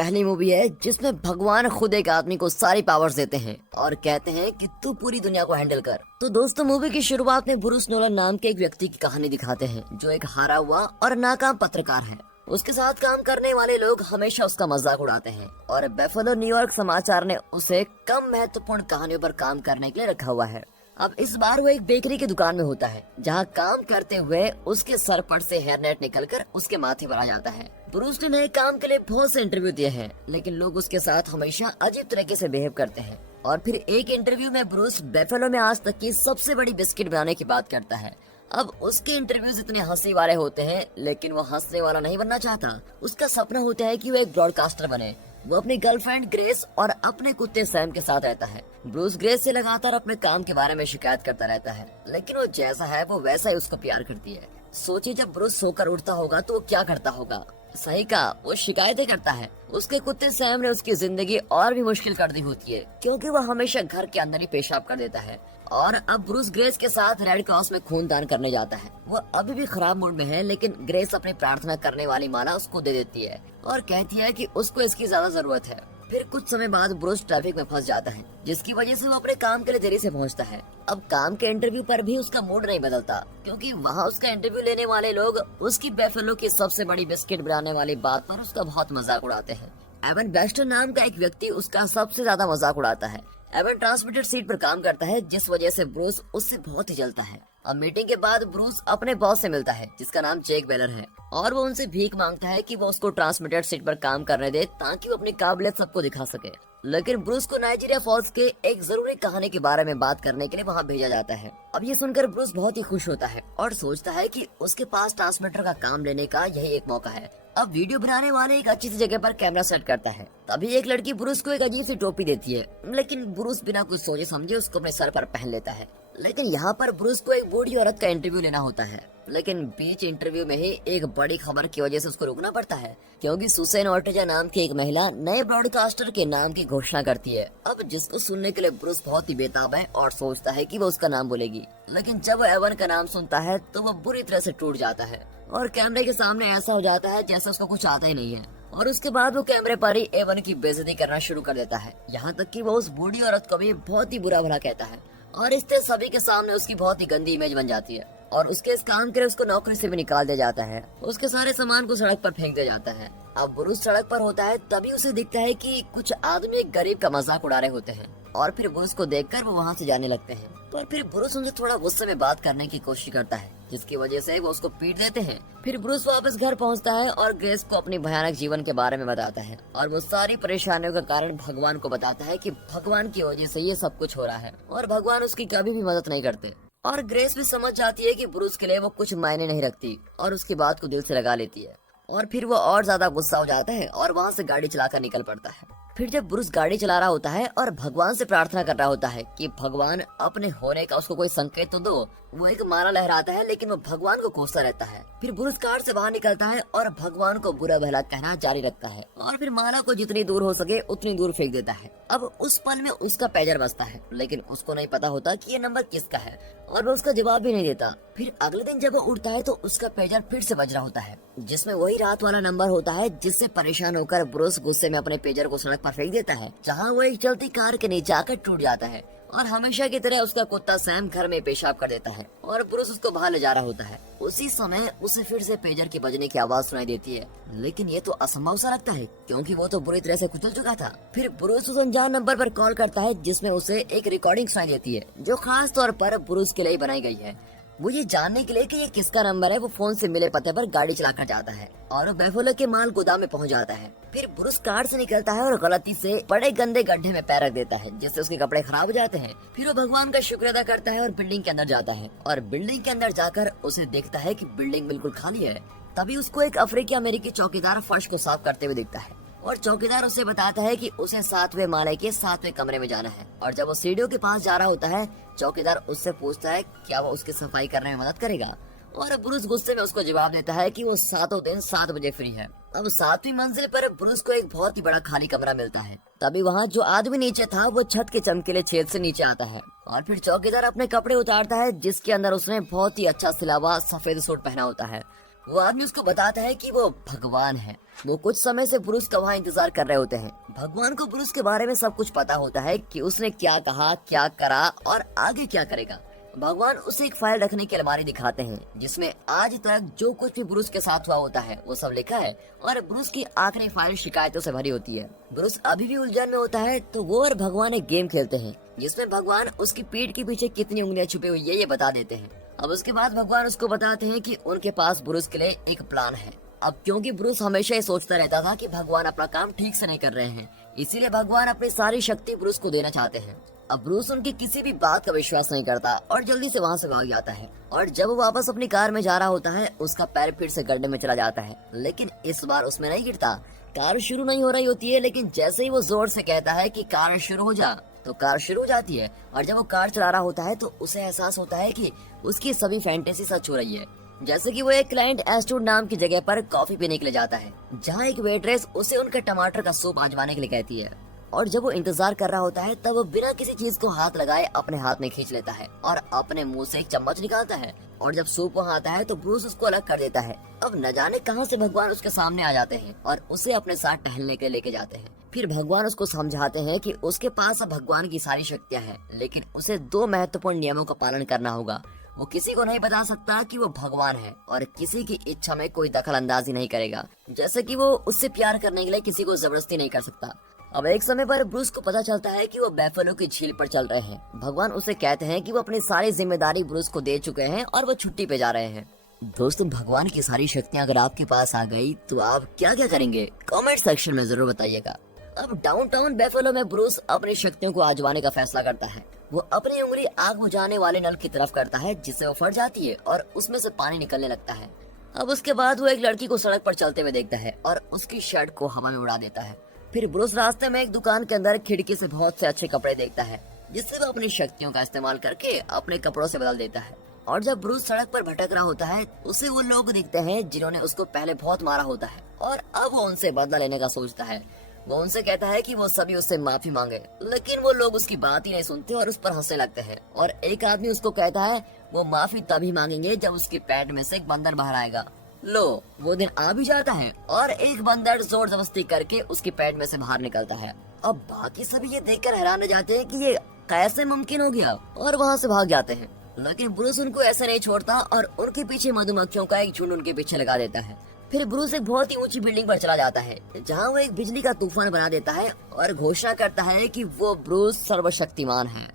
पहली मूवी है जिसमें भगवान खुद एक आदमी को सारी पावर्स देते हैं और कहते हैं कि तू पूरी दुनिया को हैंडल कर। तो दोस्तों, मूवी की शुरुआत में ब्रूस नोलन नाम के एक व्यक्ति की कहानी दिखाते हैं जो एक हारा हुआ और नाकाम पत्रकार है। उसके साथ काम करने वाले लोग हमेशा उसका मजाक उड़ाते हैं और बेफलो न्यूयॉर्क समाचार ने उसे कम महत्वपूर्ण कहानियों पर काम करने के लिए रखा हुआ है। अब इस बार वो एक बेकरी की दुकान में होता है जहाँ काम करते हुए उसके सर पर से हेयरनेट निकलकर उसके माथे पर आ जाता है। ब्रूस ने नए काम के लिए बहुत से इंटरव्यू दिए हैं, लेकिन लोग उसके साथ हमेशा अजीब तरीके से बिहेव करते हैं। और फिर एक इंटरव्यू में ब्रूस बेफलो में आज तक की सबसे बड़ी बिस्किट बनाने की बात करता है। अब उसके इंटरव्यूज इतने हंसी वाले होते हैं, लेकिन वो हंसने वाला नहीं बनना चाहता। उसका सपना होता है कि वो एक ब्रॉडकास्टर बने। वो अपनी गर्लफ्रेंड ग्रेस और अपने कुत्ते सैम के साथ रहता है। ब्रूस ग्रेस से लगातार अपने काम के बारे में शिकायत करता रहता है, लेकिन वो जैसा है वो वैसा ही उसको प्यार करती है। सोचिए, जब ब्रूस सोकर उठता होगा तो वो क्या करता होगा। सही कहा, वो शिकायतें करता है। उसके कुत्ते सैम ने उसकी जिंदगी और भी मुश्किल कर दी होती है, क्योंकि वो हमेशा घर के अंदर ही पेशाब कर देता है। और अब ब्रूस ग्रेस के साथ रेड क्रॉस में खून दान करने जाता है। वो अभी भी खराब मूड में है, लेकिन ग्रेस अपनी प्रार्थना करने वाली माला उसको दे देती है और कहती है कि उसको इसकी ज्यादा जरूरत है। फिर कुछ समय बाद ब्रूस ट्रैफिक में फंस जाता है, जिसकी वजह से वो अपने काम के लिए देरी से पहुंचता है। अब काम के इंटरव्यू पर भी उसका मूड नहीं बदलता, क्योंकि वहाँ उसका इंटरव्यू लेने वाले लोग उसकी बेफलो की सबसे बड़ी बिस्किट बनाने वाली बात पर उसका बहुत मजाक उड़ाते हैं। एवन बेस्टर नाम का एक व्यक्ति उसका सबसे ज्यादा मजाक उड़ाता है। एवन ट्रांसमिटर सीट पर काम करता है, जिस वजह से ब्रूस उससे बहुत ही जलता है। अब मीटिंग के बाद ब्रूस अपने बॉस से मिलता है, जिसका नाम जैक बेलर है, और वो उनसे भीख मांगता है कि वो उसको ट्रांसमिटर सीट पर काम करने दे ताकि वो अपनी काबिलियत सबको दिखा सके। लेकिन ब्रूस को नाइजीरिया फॉल्स के एक जरूरी कहानी के बारे में बात करने के लिए वहाँ भेजा जाता है। अब ये सुनकर ब्रूस बहुत ही खुश होता है और सोचता है कि उसके पास ट्रांसमीटर का काम लेने का यही एक मौका है। अब वीडियो बनाने वाले एक अच्छी सी जगह पर कैमरा सेट करता है। तभी एक लड़की ब्रूस को एक अजीब सी टोपी देती है, लेकिन ब्रूस बिना कुछ सोचे समझे उसको अपने सर पर पहन लेता है। लेकिन यहाँ पर ब्रूस को एक बूढ़ी औरत का इंटरव्यू लेना होता है, लेकिन बीच इंटरव्यू में ही एक बड़ी खबर की वजह से उसको रुकना पड़ता है, क्योंकि सुसेन ऑर्टेजा नाम की एक महिला नए ब्रॉडकास्टर के नाम की घोषणा करती है। अब जिसको सुनने के लिए ब्रूस बहुत ही बेताब है और सोचता है कि वो उसका नाम बोलेगी, लेकिन जब वो एवन का नाम सुनता है तो वो बुरी तरह से टूट जाता है और कैमरे के सामने ऐसा हो जाता है जैसे उसको कुछ आता ही नहीं है। और उसके बाद वो कैमरे पर ही एवन की बेइज्जती करना शुरू कर देता है, यहाँ तक कि वो उस बूढ़ी औरत को भी बहुत ही बुरा भला कहता है और इससे सभी के सामने उसकी बहुत ही गंदी इमेज बन जाती है। और उसके इस काम के लिए उसको नौकरी से भी निकाल दिया जाता है। उसके सारे सामान को सड़क पर फेंक दिया जाता है। अब ब्रूस सड़क पर होता है, तभी उसे दिखता है कि कुछ आदमी एक गरीब का मजाक उड़ा रहे होते हैं और फिर ब्रूस को देखकर वो वहाँ से जाने लगते हैं। पर फिर ब्रूस उनसे थोड़ा गुस्से में बात करने की कोशिश करता है, जिसकी वजह से वो उसको पीट देते हैं। फिर ब्रूस वापस घर पहुँचता है और ग्रेस को अपनी भयानक जीवन के बारे में बताता है और वो सारी परेशानियों का कारण भगवान को बताता है कि भगवान की वजह से ये सब कुछ हो रहा है और भगवान उसकी कभी भी मदद नहीं करते। और ग्रेस भी समझ जाती है कि ब्रूस के लिए वो कुछ मायने नहीं रखती और उसकी बात को दिल से लगा लेती है। और फिर वो और ज्यादा गुस्सा हो जाता है और वहाँ से गाड़ी चलाकर निकल पड़ता है। फिर जब ब्रूस गाड़ी चला रहा होता है और भगवान से प्रार्थना कर रहा होता है कि भगवान अपने होने का उसको कोई संकेत तो दो, वो एक माला लहराता है, लेकिन वो भगवान को कोसता रहता है। फिर ब्रूस कार से बाहर निकलता है और भगवान को बुरा भला कहना जारी रखता है और फिर माला को जितनी दूर हो सके उतनी दूर फेंक देता है। अब उस पल में उसका पेजर बजता है, लेकिन उसको नहीं पता होता कि ये नंबर किसका है और वो उसका जवाब भी नहीं देता। फिर अगले दिन जब वो उठता है तो उसका पेजर फिर से बज रहा होता है, जिसमें वही रात वाला नंबर होता है, जिससे परेशान होकर ब्रूस गुस्से में अपने पेजर को सड़क पर फेंक देता है, जहाँ वो एक चलती कार के नीचे आकर टूट जाता है। और हमेशा की तरह उसका कुत्ता सैम घर में पेशाब कर देता है और ब्रूस उसको बाहर ले जा रहा होता है। उसी समय उसे फिर से पेजर के बजने की आवाज सुनाई देती है, लेकिन ये तो असंभव सा लगता है क्योंकि वो तो बुरी तरह से कुचल चुका था। फिर ब्रूस उस अनजान नंबर पर कॉल करता है, जिसमें उसे एक रिकॉर्डिंग सुनाई देती है जो खास तौर पर ब्रूस के लिए बनाई गई है। वो ये जानने के लिए कि ये किसका नंबर है, वो फोन से मिले पते पर गाड़ी चलाकर जाता है और वो बेफलो के माल गोदाम में पहुंच जाता है। फिर ब्रूस कार से निकलता है और गलती से बड़े गंदे गड्ढे में पैर रख देता है, जिससे उसके कपड़े खराब हो जाते हैं। फिर वो भगवान का शुक्र अदा करता है और बिल्डिंग के अंदर जाता है और बिल्डिंग के अंदर जाकर उसे देखता है कि बिल्डिंग बिल्कुल खाली है। तभी उसको एक अफ्रीकी अमेरिकी चौकीदार फर्श को साफ करते हुए दिखता है और चौकीदार उसे बताता है कि उसे 7वें माले के 7वें कमरे में जाना है। और जब वो सीढ़ियों के पास जा रहा होता है, चौकीदार उससे पूछता है क्या वो उसकी सफाई करने में मदद करेगा और ब्रूस गुस्से में उसको जवाब देता है कि वो 7 दिन 7 बजे फ्री है। अब 7वीं मंजिल पर ब्रूस को एक बहुत ही बड़ा खाली कमरा मिलता है। तभी वहाँ जो आदमी नीचे था वो छत के चमकीले छेद से नीचे आता है और फिर चौकीदार अपने कपड़े उतारता है, जिसके अंदर उसने बहुत ही अच्छा सिला हुआ सफेद सूट पहना होता है वो आदमी उसको बताता है कि वो भगवान है। वो कुछ समय से ब्रूस का वहाँ इंतजार कर रहे होते हैं। भगवान को ब्रूस के बारे में सब कुछ पता होता है कि उसने क्या कहा, क्या करा और आगे क्या करेगा। भगवान उसे एक फाइल रखने की अलमारी दिखाते हैं जिसमें आज तक जो कुछ भी ब्रूस के साथ हुआ होता है वो सब लिखा है और ब्रूस की आखिरी फाइल शिकायतों से भरी होती है। ब्रूस अभी भी उलझन में होता है तो वो और भगवान एक गेम खेलते हैं जिसमें भगवान उसकी पीठ के पीछे कितनी उंगलियां छुपी हुई है ये बता देते हैं। अब उसके बाद भगवान उसको बताते हैं कि उनके पास ब्रूस के लिए एक प्लान है। अब क्योंकि ब्रूस हमेशा ये सोचता रहता था कि भगवान अपना काम ठीक से नहीं कर रहे हैं, इसीलिए भगवान अपनी सारी शक्ति ब्रूस को देना चाहते हैं। अब ब्रूस उनकी किसी भी बात का विश्वास नहीं करता और जल्दी से वहाँ से भाग जाता है। और जब वो वापस अपनी कार में जा रहा होता है उसका पैर फिर से गड्ढे में चला जाता है, लेकिन इस बार उसमें नहीं गिरता। कार शुरू नहीं हो रही होती है, लेकिन जैसे ही वो जोर से कहता है कि कार शुरू हो जा तो कार शुरू हो जाती है। और जब वो कार चला रहा होता है तो उसे एहसास होता है कि उसकी सभी फैंटेसी सच हो रही है। जैसे कि वो एक क्लाइंट एस्टूड नाम की जगह पर कॉफी पीने के लिए जाता है जहाँ एक वेट्रेस उसे उनके टमाटर का सूप आजमाने के लिए कहती है। और जब वो इंतजार कर रहा होता है तब वो बिना किसी चीज को हाथ लगाए अपने हाथ में खींच लेता है और अपने मुंह से एक चम्मच निकालता है। और जब सूप वहाँ आता है तो ब्रूस उसको अलग कर देता है। अब न जाने कहां से भगवान उसके सामने आ जाते हैं और उसे अपने साथ टहलने के लिए लेके जाते हैं। फिर भगवान उसको समझाते हैं कि उसके पास अब भगवान की सारी शक्तियां हैं, लेकिन उसे 2 महत्वपूर्ण नियमों का पालन करना होगा। वो किसी को नहीं बता सकता कि वो भगवान है और किसी की इच्छा में कोई दखल अंदाजी नहीं करेगा, जैसे कि वो उससे प्यार करने के लिए किसी को जबरदस्ती नहीं कर सकता। अब एक समय पर ब्रूस को पता चलता है कि वो बैफलो की झील पर चल रहे हैं। भगवान उसे कहते हैं कि वो अपनी सारी जिम्मेदारी ब्रूस को दे चुके हैं और वो छुट्टी पे जा रहे हैं। दोस्तों, भगवान की सारी शक्तियाँ अगर आपके पास आ गई तो आप क्या क्या करेंगे? कमेंट सेक्शन में जरूर बताइएगा। अब डाउनटाउन बैफलो में ब्रूस अपनी शक्तियों को आजमाने का फैसला करता है। वो अपनी उंगली आग बुझाने वाले नल की तरफ करता है जिससे वो फट जाती है और उसमें से पानी निकलने लगता है। अब उसके बाद वो एक लड़की को सड़क पर चलते हुए देखता है और उसकी शर्ट को हवा में उड़ा देता है। फिर ब्रूस रास्ते में एक दुकान के अंदर खिड़की से बहुत से अच्छे कपड़े देखता है जिससे वो अपनी शक्तियों का इस्तेमाल करके अपने कपड़ों से बदल देता है। और जब ब्रूस सड़क पर भटक रहा होता है उसे वो लोग दिखते हैं जिन्होंने उसको पहले बहुत मारा होता है और अब वो उनसे बदला लेने का सोचता है। वो उनसे कहता है कि वो सभी उससे माफी मांगे, लेकिन वो लोग उसकी बात ही नहीं सुनते और उस पर हंसने लगते हैं। और एक आदमी उसको कहता है वो माफी तभी मांगेंगे जब उसके पेट में से एक बंदर बाहर आएगा। लो, वो दिन आ भी जाता है और एक बंदर जोर जबरदस्ती करके उसके पेट में से बाहर निकलता है। अब बाकी सभी ये देखकर हैरान हो जाते हैं कि ये कैसे मुमकिन हो गया और वहाँ से भाग जाते हैं, लेकिन ब्रूस उनको ऐसे नहीं छोड़ता और उनके पीछे मधुमक्खियों का एक झुंड उनके पीछे लगा देता है। फिर ब्रूस एक बहुत ही ऊंची बिल्डिंग पर चला जाता है जहाँ वो एक बिजली का तूफान बना देता है और घोषणा करता है कि वो ब्रूस सर्वशक्तिमान है।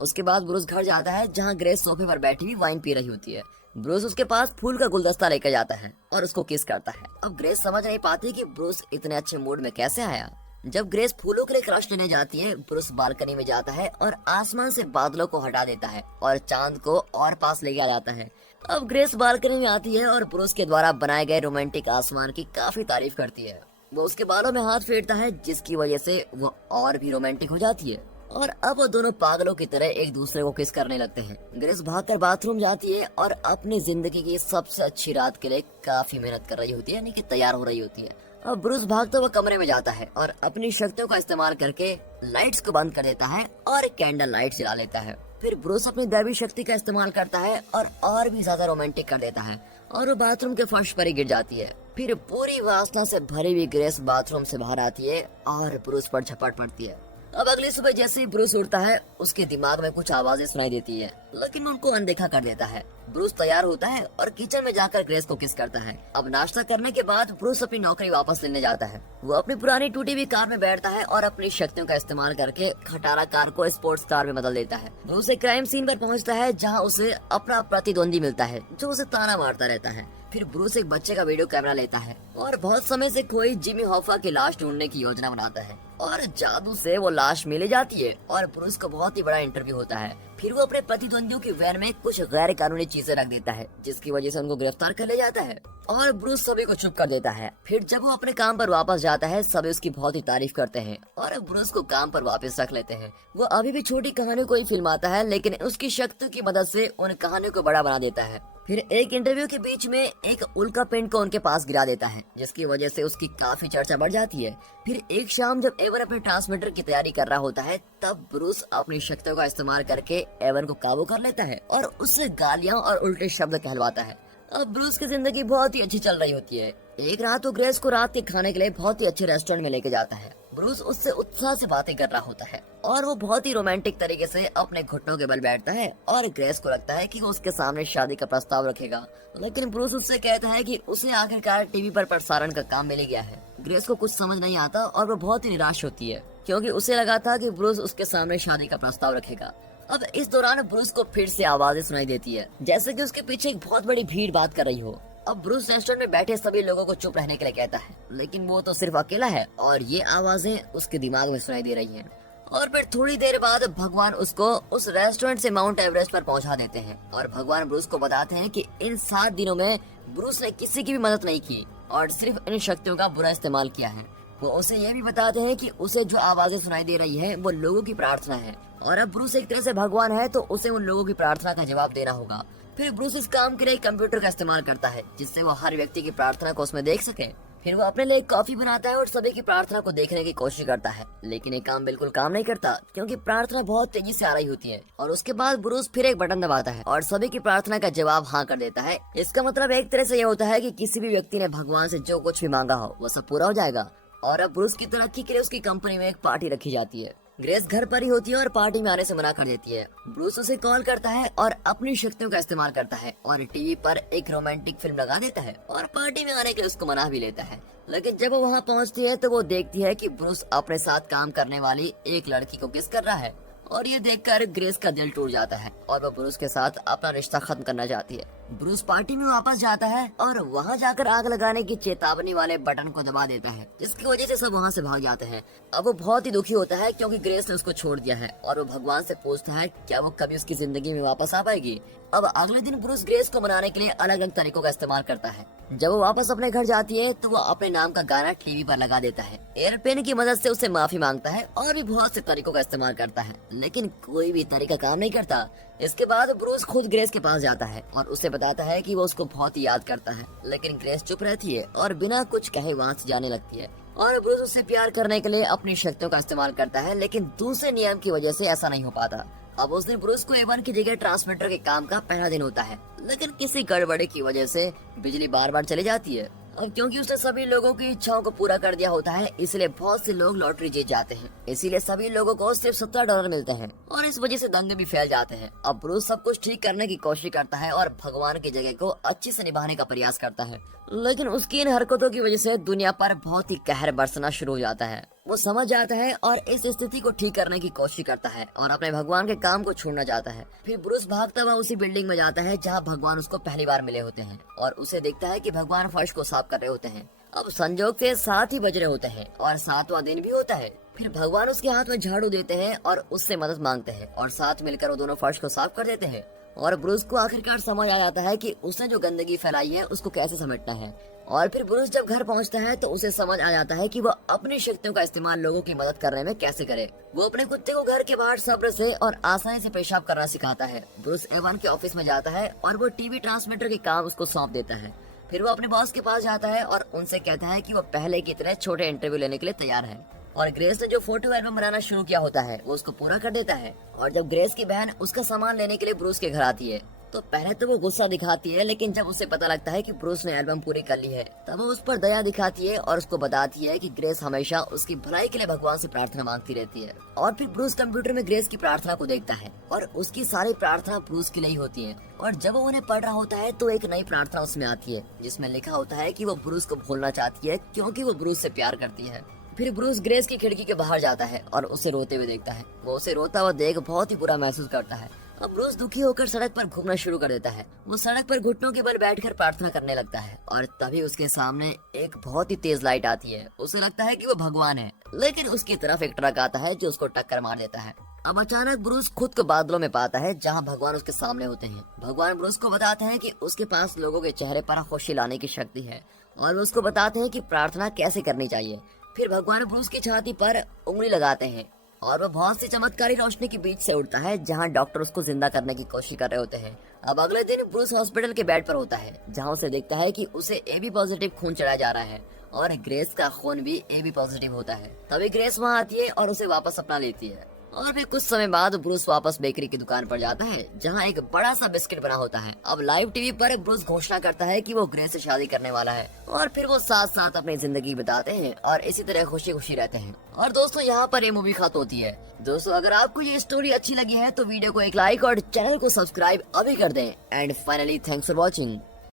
उसके बाद ब्रूस घर जाता है जहाँ ग्रेस सोफे पर बैठी हुई वाइन पी रही होती है। ब्रूस उसके पास फूल का गुलदस्ता लेकर जाता है और उसको किस करता है। अब ग्रेस समझ नहीं पाती कि ब्रूस इतने अच्छे मूड में कैसे आया। जब ग्रेस फूलों के लिए क्रश लेने जाती है, ब्रूस बालकनी में जाता है और आसमान से बादलों को हटा देता है और चांद को और पास ले जाता है। अब ग्रेस बालकनी में आती है और ब्रूस के द्वारा बनाए गए रोमांटिक आसमान की काफी तारीफ करती है। वो उसके बालों में हाथ फेरता है जिसकी वजह से वो और भी रोमांटिक हो जाती है और अब वो दोनों पागलों की तरह एक दूसरे को किस करने लगते हैं। ग्रेस भागकर बाथरूम जाती है और अपनी जिंदगी की सबसे अच्छी रात के लिए काफी मेहनत कर रही होती है, यानी कि तैयार हो रही होती है। अब ब्रूस भागते हुए कमरे में जाता है और अपनी शक्तियों का इस्तेमाल करके लाइट्स को बंद कर देता है और कैंडल लाइट जला लेता है। फिर ब्रूस अपनी दैवी शक्ति का इस्तेमाल करता है और भी ज्यादा रोमांटिक कर देता है और वो बाथरूम के फर्श पर ही गिर जाती है। फिर पूरी वासना से भरी हुई ग्रेस बाथरूम से बाहर आती है और ब्रूस पर झपट पड़ती है। अब अगली सुबह जैसे ही ब्रूस उठता है उसके दिमाग में कुछ आवाजें सुनाई देती है, लेकिन उनको अनदेखा कर देता है। ब्रूस तैयार होता है और किचन में जाकर ग्रेस को किस करता है। अब नाश्ता करने के बाद ब्रूस अपनी नौकरी वापस लेने जाता है। वो अपनी पुरानी टूटी हुई कार में बैठता है और अपनी शक्तियों का इस्तेमाल करके खटारा कार को स्पोर्ट्स कार में बदल देता है। ब्रूस एक क्राइम सीन पर पहुंचता है जहां उसे अपना प्रतिद्वंदी मिलता है जो उसे ताना मारता रहता है। फिर ब्रूस एक बच्चे का वीडियो कैमरा लेता है और बहुत समय से खोई जिमी हॉफा की लाश ढूंढने की योजना बनाता है और जादू से वो लाश मिल जाती है और ब्रूस को बहुत ही बड़ा इंटरव्यू होता है। फिर वो अपने प्रतिद्वंदियों की वैन में कुछ गैर कानूनी चीजें रख देता है जिसकी वजह से उनको गिरफ्तार कर ले जाता है और ब्रूस सभी को चुप कर देता है। फिर जब वो अपने काम पर वापस जाता है सभी उसकी बहुत ही तारीफ करते हैं और ब्रूस को काम पर वापस रख लेते हैं। वो अभी भी छोटी कहानियों को ही फिल्माता है, लेकिन उसकी शक्ति की मदद से उन कहानियों को बड़ा बना देता है। फिर एक इंटरव्यू के बीच में एक उल्का पेंट को उनके पास गिरा देता है जिसकी वजह से उसकी काफी चर्चा बढ़ जाती है। फिर एक शाम जब एवन अपने ट्रांसमीटर की तैयारी कर रहा होता है तब ब्रूस अपनी शक्तियों का इस्तेमाल करके एवन को काबू कर लेता है और उससे गालियां और उल्टे शब्द कहलवाता है। अब ब्रूस की जिंदगी बहुत ही अच्छी चल रही होती है। एक रात वो ग्रेस को रात के खाने के लिए बहुत ही अच्छे रेस्टोरेंट में लेके जाता है। ब्रूस उससे उत्साह से बातें कर रहा होता है और वो बहुत ही रोमांटिक तरीके से अपने घुटनों के बल बैठता है और ग्रेस को लगता है कि वो उसके सामने शादी का प्रस्ताव रखेगा, लेकिन ब्रूस उससे कहता है कि उसे आखिरकार टीवी पर प्रसारण का काम मिल गया है। ग्रेस को कुछ समझ नहीं आता और वो बहुत ही निराश होती है क्योंकि उसे लगा था कि ब्रूस उसके सामने शादी का प्रस्ताव रखेगा। अब इस दौरान ब्रूस को फिर से आवाजें सुनाई देती है, जैसे कि उसके पीछे एक बहुत बड़ी भीड़ बात कर रही हो। अब ब्रूस रेस्टोरेंट में बैठे सभी लोगों को चुप रहने के लिए कहता है, लेकिन वो तो सिर्फ अकेला है और ये आवाजें उसके दिमाग में सुनाई दे रही हैं। और फिर थोड़ी देर बाद भगवान उसको उस रेस्टोरेंट से माउंट एवरेस्ट पर पहुंचा देते हैं और भगवान ब्रूस को बताते हैं कि इन 7 दिनों में ब्रूस ने किसी की भी मदद नहीं की और सिर्फ इन शक्तियों का बुरा इस्तेमाल किया है। वो उसे ये भी बताते हैं कि उसे जो आवाजें सुनाई दे रही है वो लोगों की प्रार्थना है और अब ब्रूस एक तरह से भगवान है तो उसे उन लोगों की प्रार्थना का जवाब देना होगा। फिर ब्रूस इस काम के लिए कंप्यूटर का इस्तेमाल करता है जिससे वो हर व्यक्ति की प्रार्थना को उसमें देख सके। फिर वो अपने लिए कॉफी बनाता है और सभी की प्रार्थना को देखने की कोशिश करता है, लेकिन ये काम बिल्कुल काम नहीं करता क्योंकि प्रार्थना बहुत तेजी से आ रही होती है। और उसके बाद ब्रूस फिर एक बटन दबाता है और सभी की प्रार्थना का जवाब हाँ कर देता है। इसका मतलब एक तरह से ये होता है कि किसी भी व्यक्ति ने भगवान से जो कुछ भी मांगा हो वो सब पूरा हो जाएगा। और अब ब्रूस की तरक्की के लिए उसकी कंपनी में एक पार्टी रखी जाती है। ग्रेस घर पर ही होती है और पार्टी में आने से मना कर देती है। ब्रूस उसे कॉल करता है और अपनी शक्तियों का इस्तेमाल करता है और टीवी पर एक रोमांटिक फिल्म लगा देता है और पार्टी में आने के लिए उसको मना भी लेता है। लेकिन जब वो वहाँ पहुँचती है तो वो देखती है कि ब्रूस अपने साथ काम करने वाली एक लड़की को किस कर रहा है और ये देखकर ग्रेस का दिल टूट जाता है और वो ब्रूस के साथ अपना रिश्ता खत्म करना चाहती है। ब्रूस पार्टी में वापस जाता है और वहाँ जाकर आग लगाने की चेतावनी वाले बटन को दबा देता है, जिसकी वजह से सब वहाँ से भाग जाते हैं। अब वो बहुत ही दुखी होता है क्योंकि ग्रेस ने उसको छोड़ दिया है और वो भगवान से पूछता है क्या वो कभी उसकी जिंदगी में वापस आ पाएगी। अब अगले दिन ब्रूस ग्रेस को मनाने के लिए अलग अलग तरीकों का इस्तेमाल करता है। जब वो वापस अपने घर जाती है तो वो अपने नाम का गाना टीवी पर लगा देता है, एयरप्लेन की मदद से उससे माफी मांगता है और भी बहुत से तरीकों का इस्तेमाल करता है, लेकिन कोई भी तरीका काम नहीं करता। इसके बाद ब्रूस खुद ग्रेस के पास जाता है और उसे बताता है कि वो उसको बहुत ही याद करता है, लेकिन ग्रेस चुप रहती है और बिना कुछ कहे वहाँ से जाने लगती है। और ब्रूस उससे प्यार करने के लिए अपनी शक्तियों का इस्तेमाल करता है, लेकिन दूसरे नियम की वजह से ऐसा नहीं हो पाता। अब उस दिन ब्रूस को A1 की जगह ट्रांसमीटर के काम का पहला दिन होता है, लेकिन किसी गड़बड़ी की वजह से बिजली बार बार चली जाती है। और क्योंकि उसने सभी लोगों की इच्छाओं को पूरा कर दिया होता है, इसलिए बहुत से लोग लॉटरी जीत जाते हैं। इसीलिए सभी लोगों को सिर्फ $17 मिलते हैं और इस वजह से दंगे भी फैल जाते हैं। अब ब्रूस सब कुछ ठीक करने की कोशिश करता है और भगवान की जगह को अच्छी से निभाने का प्रयास करता है, लेकिन उसकी इन हरकतों की वजह से दुनिया पर बहुत ही कहर बरसना शुरू हो जाता है। वो समझ जाता है और इस स्थिति को ठीक करने की कोशिश करता है और अपने भगवान के काम को छोड़ना चाहता है। फिर ब्रूस भागता हुआ उसी बिल्डिंग में जाता है जहाँ भगवान उसको पहली बार मिले होते हैं और उसे देखता है कि भगवान फर्श को साफ कर रहे होते हैं। अब संजोग से 7 ही बज रहे होते हैं और 7वां दिन भी होता है। फिर भगवान उसके हाथ में झाड़ू देते हैं और उससे मदद मांगते हैं और साथ मिलकर वो दोनों फर्श को साफ कर देते हैं। और ब्रूस को आखिरकार समझ आ जाता है कि उसने जो गंदगी फैलाई है उसको कैसे समेटना है। और फिर ब्रूस जब घर पहुंचता है तो उसे समझ आ जाता है कि वो अपनी शक्तियों का इस्तेमाल लोगों की मदद करने में कैसे करे। वो अपने कुत्ते को घर के बाहर सब्र से और आसानी से पेशाब करना सिखाता है। ब्रूस A1 के ऑफिस में जाता है और वो टीवी ट्रांसमीटर के काम उसको सौंप देता है। फिर वो अपने बॉस के पास जाता है और उनसे कहता है कि वो पहले की तरह छोटे इंटरव्यू लेने के लिए तैयार है। और ग्रेस ने जो फोटो एल्बम बनाना शुरू किया होता है वो उसको पूरा कर देता है। और जब ग्रेस की बहन उसका सामान लेने के लिए ब्रूस के घर आती है तो पहले तो वो गुस्सा दिखाती है, लेकिन जब उसे पता लगता है कि ब्रूस ने एल्बम पूरी कर ली है तब वो उस पर दया दिखाती है और उसको बताती है कि ग्रेस हमेशा उसकी भलाई के लिए भगवान से प्रार्थना मांगती रहती है। और फिर ब्रूस कंप्यूटर में ग्रेस की प्रार्थना को देखता है और उसकी सारी प्रार्थना ब्रूस की लिए होती है। और जब वो उन्हें पढ़ रहा होता है तो एक नई प्रार्थना उसमें आती है जिसमें लिखा होता है कि वो ब्रूस को भूलना चाहती है क्योंकि वो ब्रूस से प्यार करती है। फिर ब्रूस ग्रेस की खिड़की के बाहर जाता है और उसे रोते हुए देखता है। वो उसे रोता हुआ देख बहुत ही बुरा महसूस करता है। अब ब्रूस दुखी होकर सड़क पर घूमना शुरू कर देता है। वो सड़क पर घुटनों के बल बैठकर प्रार्थना करने लगता है और तभी उसके सामने एक बहुत ही तेज लाइट आती है। उसे लगता है कि वो भगवान है, लेकिन उसकी तरफ एक ट्रक आता है जो उसको टक्कर मार देता है। अब अचानक ब्रूस खुद को बादलों में पाता है जहाँ भगवान उसके सामने होते हैं। भगवान ब्रूस को बताते हैं कि उसके पास लोगों के चेहरे पर खुशी लाने की शक्ति है और वो उसको बताते हैं कि प्रार्थना कैसे करनी चाहिए। फिर भगवान ब्रूस की छाती पर उंगली लगाते हैं और वो बहुत सी चमत्कारी रोशनी के बीच से उड़ता है जहां डॉक्टर उसको जिंदा करने की कोशिश कर रहे होते हैं। अब अगले दिन ब्रूस हॉस्पिटल के बेड पर होता है जहां उसे देखता है कि उसे AB पॉजिटिव खून चढ़ाया जा रहा है और ग्रेस का खून भी AB पॉजिटिव होता है। तभी ग्रेस वहां आती है और उसे वापस अपना लेती है और फिर कुछ समय बाद ब्रूस वापस बेकरी की दुकान पर जाता है जहाँ एक बड़ा सा बिस्किट बना होता है। अब लाइव टीवी पर ब्रूस घोषणा करता है कि वो ग्रे से शादी करने वाला है और फिर वो साथ साथ अपनी जिंदगी बिताते हैं और इसी तरह खुशी खुशी रहते हैं। और दोस्तों यहाँ पर ये मूवी खत्म होती है। दोस्तों अगर आपको ये स्टोरी अच्छी लगी है तो वीडियो को एक लाइक और चैनल को सब्सक्राइब अभी कर दें। And finally thanks for watching.